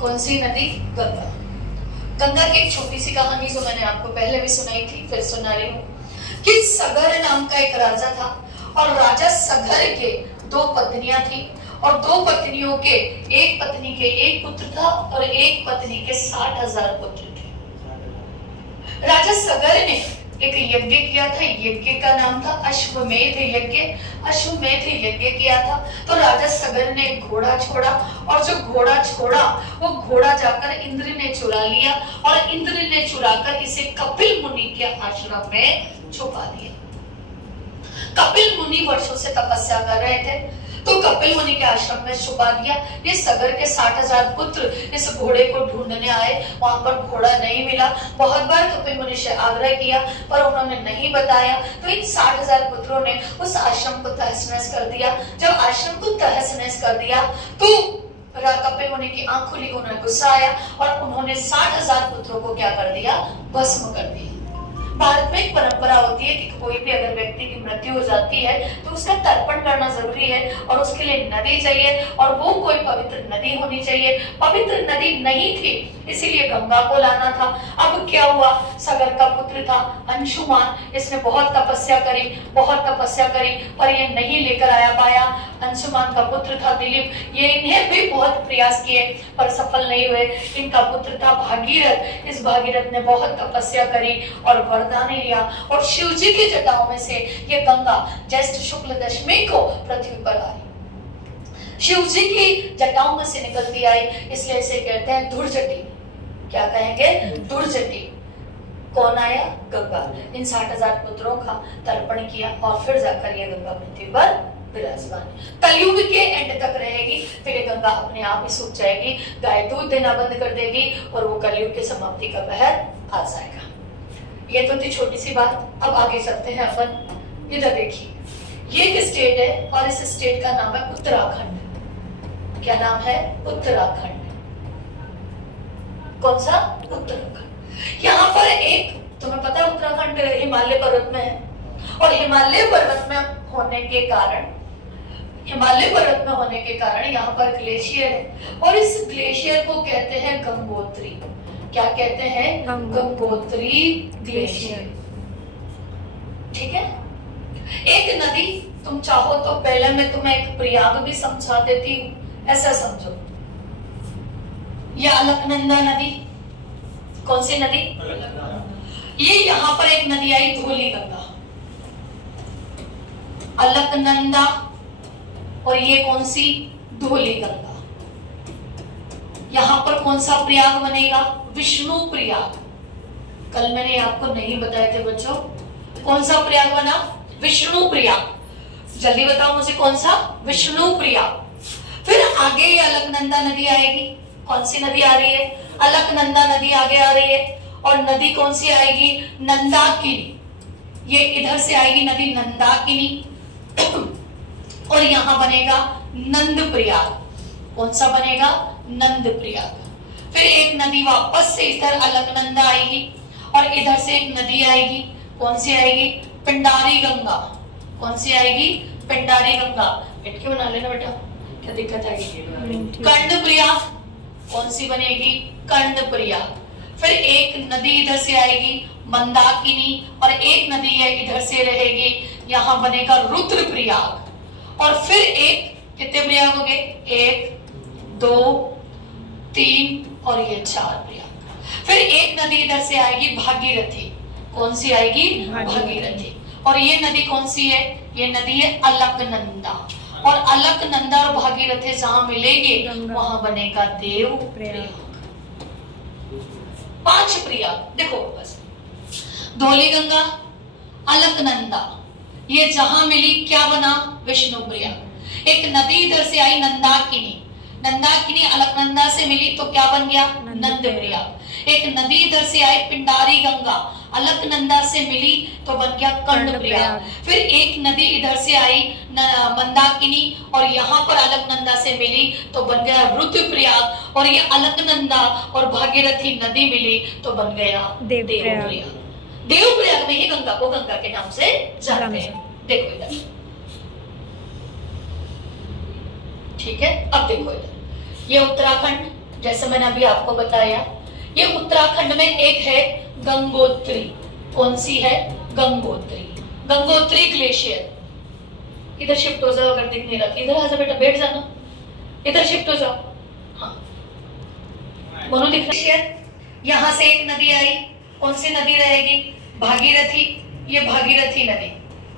कौन सी नदी? गंगा। गंगा की एक छोटी सी कहानी जो मैंने आपको पहले भी सुनाई थी, फिर सुना रही हूँ कि सगर नाम का एक राजा था और राजा सगर के 2 पत्नियां थी और 2 पत्नियों के, एक पत्नी के 1 पुत्र था और एक पत्नी के 60,000 पुत्र थे। राजा सगर ने एक यज्ञ किया था, यज्ञ का नाम था अश्वमेध यज्ञ। अश्वमेध यज्ञ किया था तो राजा सगर ने घोड़ा छोड़ा और जो घोड़ा छोड़ा वो घोड़ा जाकर इंद्र ने चुरा लिया और इंद्र ने चुराकर इसे कपिल मुनि के आश्रम में छुपा दिया। कपिल मुनि वर्षों से तपस्या कर रहे थे तो कपिल मुनि के आश्रम में छुपा दिया। ये सगर के 60,000 पुत्र इस घोड़े को ढूंढने आए, वहां पर घोड़ा नहीं मिला। बहुत बार कपिल मुनि से आग्रह किया पर उन्होंने नहीं बताया। तो इन 60,000 पुत्रों ने उस आश्रम को तहस नहस कर दिया। जब आश्रम को तहस नहस कर दिया तो कपिल मुनि की आंख खुली, उन्हें गुस्सा आया और उन्होंने 60,000 पुत्रों को क्या कर दिया? भस्म कर दिया। भारत में एक परंपरा होती है कि कोई भी अगर व्यक्ति की मृत्यु हो जाती है तो उसका तर्पण करना जरूरी है और उसके लिए नदी चाहिए और वो कोई पवित्र नदी होनी चाहिए। पवित्र नदी नहीं थी इसीलिए गंगा को लाना था। अब क्या हुआ? सगर का पुत्र था अंशुमान, इसने बहुत तपस्या करी पर ये नहीं लेकर आया पाया। अंशुमान का पुत्र था दिलीप, ये इन्हें भी बहुत प्रयास किए पर सफल नहीं हुए। इनका पुत्र था भागीरथ, इस भागीरथ ने बहुत तपस्या करी और वरदान लिया और शिव जी की जटाओं में से ये गंगा ज्येष्ठ शुक्ल दशमी को पृथ्वी पर आई। शिव जी की जटाओं में से निकलती आई, इसलिए इसे कहते हैं धुरजटी। क्या कहेंगे? धुरजटी। कौन आया? गंगा। इन 60,000 पुत्रों का तर्पण किया और फिर जाकर ये गंगा पृथ्वी पर विराजमान। कलयुग के एंड तक रहेगी, फिर ये गंगा अपने आप ही सूख जाएगी, गाय दूध देना बंद कर देगी और वो कलयुग की समाप्ति का पहर आ जाएगा। ये तो थी छोटी सी बात। अब आगे चलते हैं अपन। इधर देखिए, ये एक स्टेट है और इस स्टेट का नाम है उत्तराखंड। क्या नाम है? उत्तराखंड। कौन सा? उत्तराखंड। यहाँ पर एक, तुम्हें पता है उत्तराखंड हिमालय पर्वत में है और हिमालय पर्वत में होने के कारण यहाँ पर ग्लेशियर है और इस ग्लेशियर को कहते हैं गंगोत्री। क्या कहते हैं? गंगोत्री ग्लेशियर। ठीक है। एक नदी, तुम चाहो तो पहले मैं तुम्हें एक प्रयाग भी समझा देती हूँ, ऐसा समझो। यह अलकनंदा नदी। कौन सी नदी? ये यहाँ पर एक नदी आई धौली गंगा, अलकनंदा, और ये कौन सी? धौली गंगा। यहाँ पर कौन सा प्रयाग बनेगा? विष्णु प्रयाग। कल मैंने आपको नहीं बताए थे बच्चों, कौन सा प्रयाग बना? विष्णु प्रयाग। जल्दी बताओ मुझे, कौन सा? विष्णु प्रयाग। फिर आगे ये अलकनंदा नदी आएगी। कौन सी नदी आ रही है? अलकनंदा नदी आगे आ रही है और नदी कौन सी आएगी? नंदाकिनी। ये इधर से आएगी नदी नंदाकिनी और यहां बनेगा नंद प्रयाग। कौन सा बनेगा? नंद प्रयाग। फिर एक नदी वापस से इधर अलकनंदा आएगी और इधर से एक नदी आएगी। कौन सी आएगी? पिंडारी गंगा। कौन सी आएगी? पिंडारी गंगा। बैठ के बना लेना बेटा, क्या दिक्कत आएगी? कर्ण प्रयाग। कौन सी बनेगी? कर्ण प्रयाग। फिर एक नदी इधर से आएगी मंदाकिनी और एक नदी है इधर से रहेगी, यहां बनेगा रुद्र प्रयाग। और फिर एक, कितने प्रयाग हो गए? 1 2 3 और ये 4 प्रयाग। फिर एक नदी इधर से आएगी भागीरथी। कौन सी आएगी? भागीरथी। और ये नदी कौन सी है? ये नदी है अलकनंदा। और अलकनंदा और भागीरथी जहां मिलेंगे वहां बनेगा देव प्रयाग। 5 प्रयाग। देखो बस, धौली गंगा, अलकनंदा, ये जहां मिली क्या बना? विष्णु प्रयाग। एक नदी इधर से आई नंदाकिनी, नंदाकिनी अलकनंदा से मिली तो क्या बन गया? नंद प्रयाग। एक नदी इधर से आई पिंडारी गंगा, अलकनंदा से मिली तो बन गया कर्ण प्रयाग। फिर एक नदी इधर से आई मंदाकिनी और यहाँ पर अलकनंदा से मिली तो बन गया रुद्र प्रयाग। और ये अलकनंदा और भागीरथी नदी मिली तो बन गया देव प्रयाग। देव प्रयाग में ही गंगा को गंगा के नाम से जानते हैं। देखो इधर, ठीक है। अब देखो इधर, ये उत्तराखंड, जैसे मैंने अभी आपको बताया, ये उत्तराखंड में एक है गंगोत्री। कौन सी है? गंगोत्री। गंगोत्री ग्लेशियर। इधर शिफ्ट हो जाओ अगर दिख नहीं रहा। इधर आ जाओ बेटा, बैठ जाना, इधर शिफ्ट हो जाओ। हाँ, दोनों दिख रही है। यहाँ से एक नदी आई, कौन सी नदी रहेगी? भागीरथी। ये भागीरथी नदी।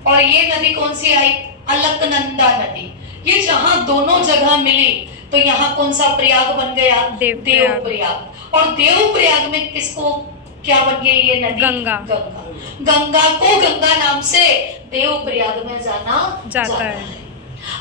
और ये नदी कौन सी आई? अलकनंदा नदी। ये जहां दोनों जगह मिली तो यहाँ कौन सा प्रयाग बन गया? देव प्रयाग। और देव प्रयाग में किसको क्या बन गई? ये नदी गंगा। गंगा को गंगा नाम से देव प्रयाग में जाना जाता है।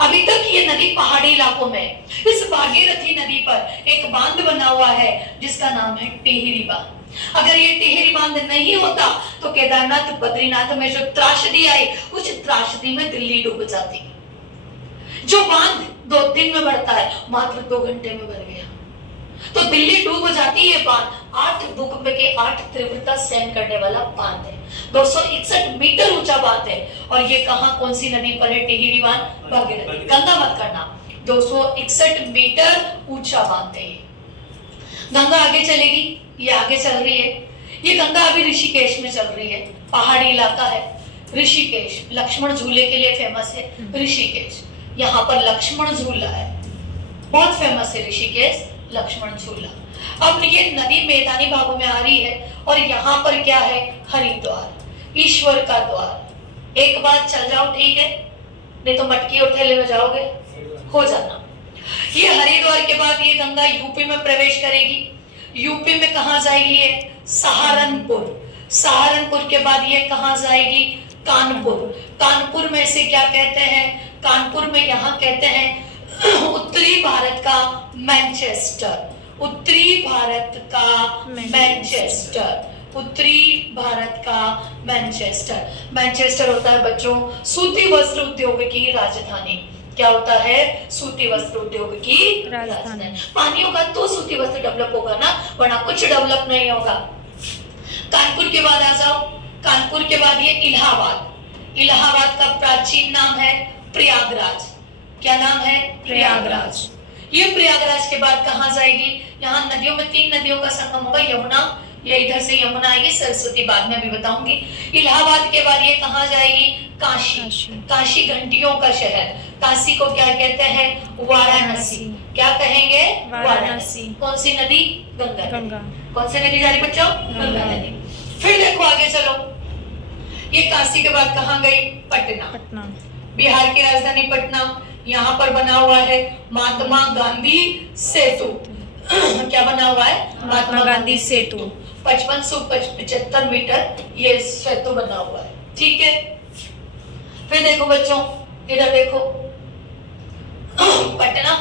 अभी तक ये नदी पहाड़ी इलाकों में, इस भागीरथी नदी पर एक बांध बना हुआ है जिसका नाम है टिहरी बांध। अगर ये टिहरी बांध नहीं होता तो केदारनाथ बद्रीनाथ में जो त्रासदी आई, उस त्रासदी में दिल्ली डूब जाती। जो बांध 2 दिन में बढ़ता है, मात्र 2 घंटे में बढ़ गया तो दिल्ली डूब जाती है। बांध 8 भूकंप के 8 तीव्रता सहन करने वाला बांध है। 261 मीटर ऊंचा बांध है। और ये कहां, कौन सी नदी पर है? टिहरी बांध, भागीरथी। गंगा मत करना। 261 मीटर ऊंचा बांध है। गंगा आगे चलेगी, ये आगे चल रही है। ये गंगा अभी ऋषिकेश में चल रही है, पहाड़ी इलाका है ऋषिकेश। लक्ष्मण झूले के लिए फेमस है ऋषिकेश। यहाँ पर लक्ष्मण झूला है, बहुत फेमस है ऋषिकेश लक्ष्मण झूला। अब ये नदी मैदानी भागों में आ रही है और यहाँ पर क्या है? हरिद्वार, ईश्वर का द्वार। एक बार चल जाओ, ठीक है, नहीं तो मटकी और थैले में जाओगे, हो जाना। ये हरिद्वार के बाद ये गंगा यूपी में प्रवेश करेगी। यूपी में कहा जाएगी? ये सहारनपुर। सहारनपुर के बाद ये कहा जाएगी? कानपुर। कानपुर में से क्या कहते हैं? कानपुर में यहाँ कहते हैं उत्तरी भारत का मैनचेस्टर। उत्तरी भारत का मैनचेस्टर। उत्तरी भारत का मैनचेस्टर। मैनचेस्टर होता है बच्चों सूती वस्त्र उद्योग की राजधानी। क्या होता है? सूती वस्त्र उद्योग की राजधानी। पानी होगा तो सूती वस्त्र डेवलप होगा ना, वरना कुछ डेवलप नहीं होगा। कानपुर के बाद आ जाओ। कानपुर के बाद ये इलाहाबाद। इलाहाबाद का प्राचीन नाम है प्रयागराज। क्या नाम है? प्रयागराज। ये प्रयागराज के बाद कहाँ जाएगी? यहाँ नदियों में 3 नदियों का संगम होगा, यमुना, ये इधर से यमुना आएगी, सरस्वती बाद में भी बताऊंगी। इलाहाबाद के बाद ये कहाँ जाएगी? काशी। काशी घंटियों का शहर। काशी को क्या कहते हैं? वाराणसी। क्या कहेंगे? वाराणसी। कौन सी नदी? गंगा। कौन सी नदी जा रही बच्चों? गंगा नदी। फिर देखो आगे चलो, ये काशी के बाद कहाँ गई? पटना। बिहार की राजधानी पटना। यहाँ पर बना हुआ है महात्मा गांधी सेतु। क्या बना हुआ है? महात्मा गांधी सेतु। 5575 मीटर ये सेतु बना हुआ है, ठीक है। फिर देखो बच्चों, इधर देखो, पटना।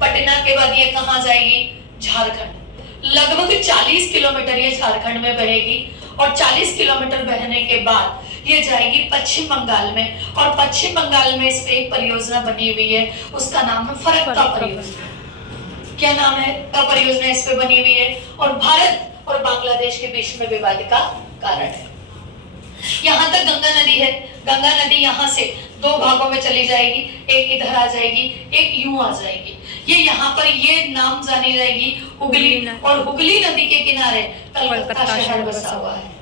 पटना के बाद ये कहाँ जाएगी? झारखंड। लगभग 40 किलोमीटर ये झारखंड में बहेगी और 40 किलोमीटर बहने के बाद ये जाएगी पश्चिम बंगाल में। और पश्चिम बंगाल में इस पे एक परियोजना बनी हुई है, उसका नाम है फरक्का परियोजना। क्या नाम है? परियोजना इस पे बनी हुई है और भारत और बांग्लादेश के बीच में विवाद का कारण है। यहाँ तक गंगा नदी है। गंगा नदी यहाँ से 2 भागों में चली जाएगी, एक इधर आ जाएगी, एक यूं आ जाएगी। ये यहाँ पर ये नाम जानी जाएगी हुगली। और हुगली नदी के किनारे कलकत्ता शहर बसा हुआ है।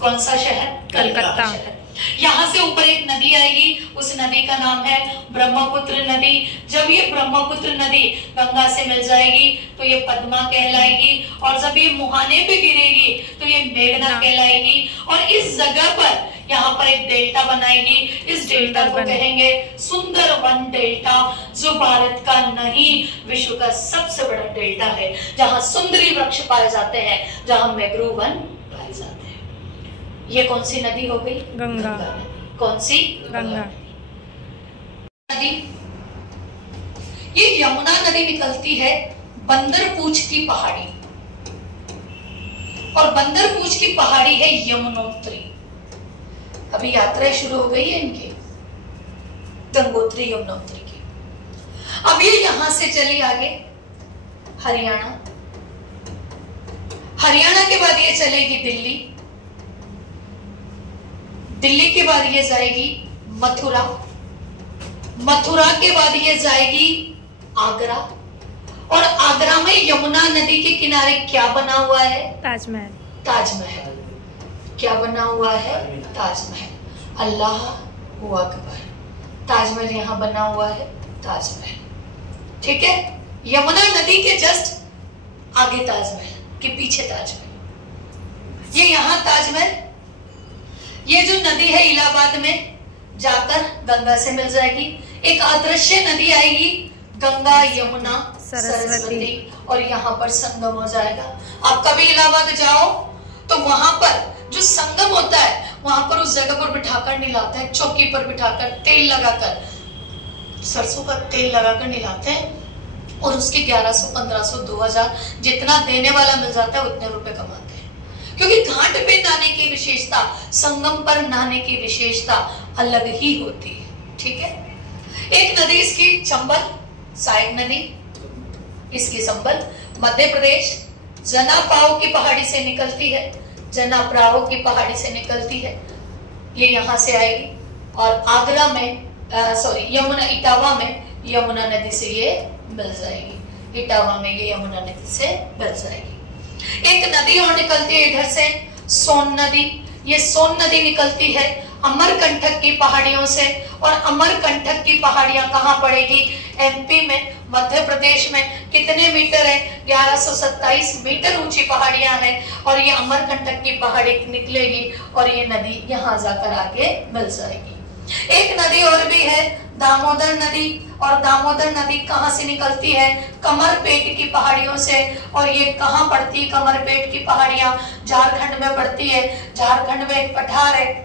कौन सा शहर? कलकत्ता शहर। यहाँ से ऊपर एक नदी आएगी, उस नदी का नाम है ब्रह्मपुत्र नदी। जब ये ब्रह्मपुत्र नदी गंगा से मिल जाएगी तो ये पद्मा कहलाएगी, और जब ये मुहाने पे गिरेगी तो ये मेघना कहलाएगी। और इस जगह पर यहाँ पर एक डेल्टा बनाएगी। इस डेल्टा को कहेंगे सुंदरवन डेल्टा, जो भारत का नहीं विश्व का सबसे बड़ा डेल्टा है, जहाँ सुंदरी वृक्ष पाए जाते हैं, जहाँ मैंग्रोव वन पाए जाते हैं। ये कौन सी नदी हो गई? गंगा। कौन सी? गंगा नदी। ये यमुना नदी निकलती है बंदरपूछ की पहाड़ी, और बंदरपूछ की पहाड़ी है यमुनोत्री। अभी यात्राएं शुरू हो गई है इनकी, गंगोत्री यमुनोत्री की। अब ये यहां से चली आगे हरियाणा। हरियाणा के बाद ये चलेगी दिल्ली। दिल्ली के बाद ये जाएगी मथुरा। मथुरा के बाद ये जाएगी आगरा। और आगरा में यमुना नदी के किनारे क्या बना हुआ है? ताजमहल। ताजमहल। क्या बना हुआ है? ताजमहल। अल्लाह हू अकबर। ताजमहल यहाँ बना हुआ है, ताजमहल। ठीक है, यमुना नदी के जस्ट आगे ताजमहल, के पीछे ताजमहल। ये यहाँ ताजमहल, ये जो नदी है इलाहाबाद में जाकर गंगा से मिल जाएगी। एक अदृश्य नदी आएगी, गंगा यमुना सरस्वती, और यहाँ पर संगम हो जाएगा। आप कभी इलाहाबाद जाओ तो वहां पर जो संगम होता है, वहां पर उस जगह पर बिठाकर नहलाते हैं, चौकी पर बिठाकर तेल लगाकर, सरसों का तेल लगाकर नहलाते हैं, और उसके 1100, 1500, 2000 जितना देने वाला मिल जाता है उतने रुपए कमाते हैं। क्योंकि घाट पे नहाने की विशेषता, संगम पर नहाने की विशेषता अलग ही होती है। ठीक है, एक नदी इसकी चंबल, सहायक नदी इसकी संबल, मध्य प्रदेश जनापाव की पहाड़ी से निकलती है, जनाप्राव की पहाड़ी से निकलती है, ये यहाँ से आएगी, और आगरा में यमुना, इटावा में यमुना नदी से ये मिल जाएगी। इटावा में ये यमुना नदी से मिल जाएगी। एक नदी और निकलती है इधर से, सोन नदी। ये सोन नदी निकलती है अमरकंटक की पहाड़ियों से, और अमरकंटक की पहाड़ियां कहाँ पड़ेगी? एमपी में, मध्य प्रदेश में। कितने मीटर है? 1127 मीटर ऊंची पहाड़ियां हैं, और ये अमरकंटक की पहाड़ी निकलेगी और ये नदी यहाँ जाकर आगे मिल जाएगी। एक नदी और भी है, दामोदर नदी, और दामोदर नदी कहाँ से निकलती है? कमरपेट की पहाड़ियों से, और ये कहाँ पड़ती है? कमरपेट की पहाड़ियां झारखंड में पड़ती है। झारखंड में एक पठार है,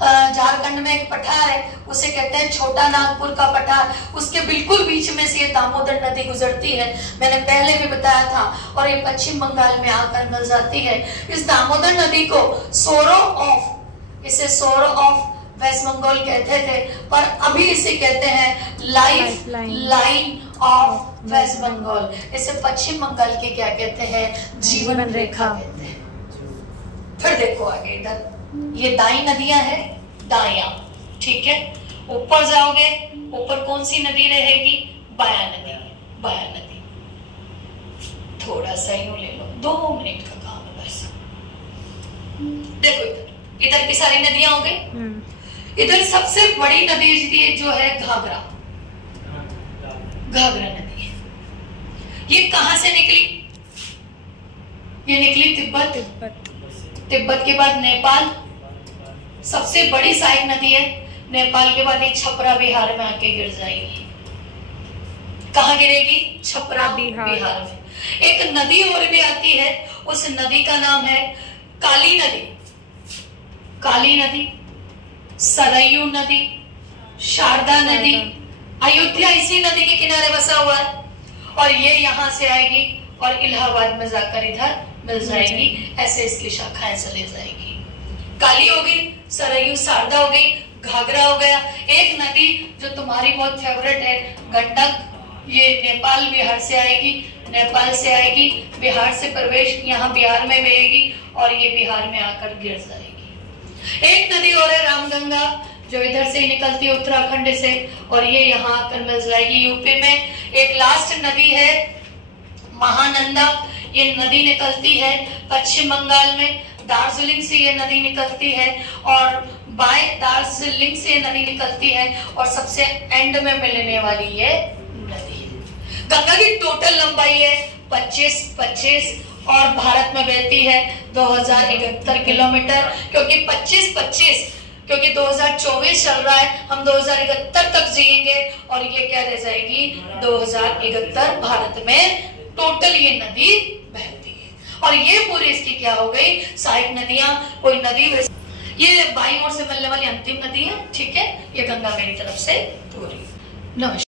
झारखंड में एक पठार है, उसे कहते हैं छोटा नागपुर का पठार। उसके बिल्कुल बीच में से ये दामोदर नदी गुजरती है, मैंने पहले भी बताया था, और ये पश्चिम बंगाल में आकर मिल जाती है। इस दामोदर नदी को सोरो ऑफ, इसे सोरो ऑफ वेस्ट बंगाल कहते थे, पर अभी इसे कहते हैं lifeline of West Bengal. इसे पश्चिम बंगाल के क्या कहते हैं? जीवन रेखा कहते हैं। फिर देखो आगे इधर, ये दाई नदियां हैं, दाया। ठीक है, ऊपर जाओगे, ऊपर कौन सी नदी रहेगी? बाया नदी। बाया नदी थोड़ा सा यूं ले लो, 2 मिनट का काम है बस। देखो इधर, इधर की सारी नदियां हो गई। इधर सबसे बड़ी नदी जो है घाघरा, घाघरा नदी है। ये कहां से निकली? ये निकली तिब्बत। तिब्बत के बाद नेपाल, सबसे बड़ी सहायक नदी है। नेपाल के बाद ये छपरा बिहार में आके गिर जाएगी। कहाँ गिरेगी? छपरा बिहार में। एक नदी और भी आती है, उस नदी का नाम है काली नदी। काली नदी, सरयू नदी, शारदा नदी। अयोध्या इसी नदी के किनारे बसा हुआ है, और ये यहाँ से आएगी और इलाहाबाद में जाकर इधर मिल जाएगी। ऐसे इसकी शाखाएं चली जाएगी। काली हो गई, सरयू, शारदा हो गई, घाघरा हो गया। एक नदी जो तुम्हारी बहुत फेवरेट है, गंडक, ये नेपाल बिहार से आएगी, नेपाल से आएगी, बिहार से प्रवेश यहाँ बिहार में बहेगी, और ये बिहार में आकर गिर जाएगी। एक नदी और है रामगंगा, जो इधर से निकलती है उत्तराखंड से, और ये यहाँ आकर मिल जाएगी यूपी में। एक लास्ट नदी है महानंदा, ये नदी निकलती है पश्चिम बंगाल में। दार्जिलिंग से ये नदी निकलती है, और बाएं दार्जिलिंग से ये नदी निकलती है, और सबसे एंड में मिलने वाली ये नदी है। गंगा की टोटल लंबाई है 25 और भारत में बहती है 2071 किलोमीटर। क्योंकि 25 क्योंकि 2024 चल रहा है, हम 2071 तक जिएंगे, और ये क्या रह जाएगी? 2071 भारत में टोटल ये नदी बहती है। और ये पूरी इसकी क्या हो गई? सहायक नदियां। कोई नदी, ये बाईं ओर से मिलने वाली अंतिम नदी है। ठीक है, ये गंगा मेरी तरफ से पूरी। नमस्कार।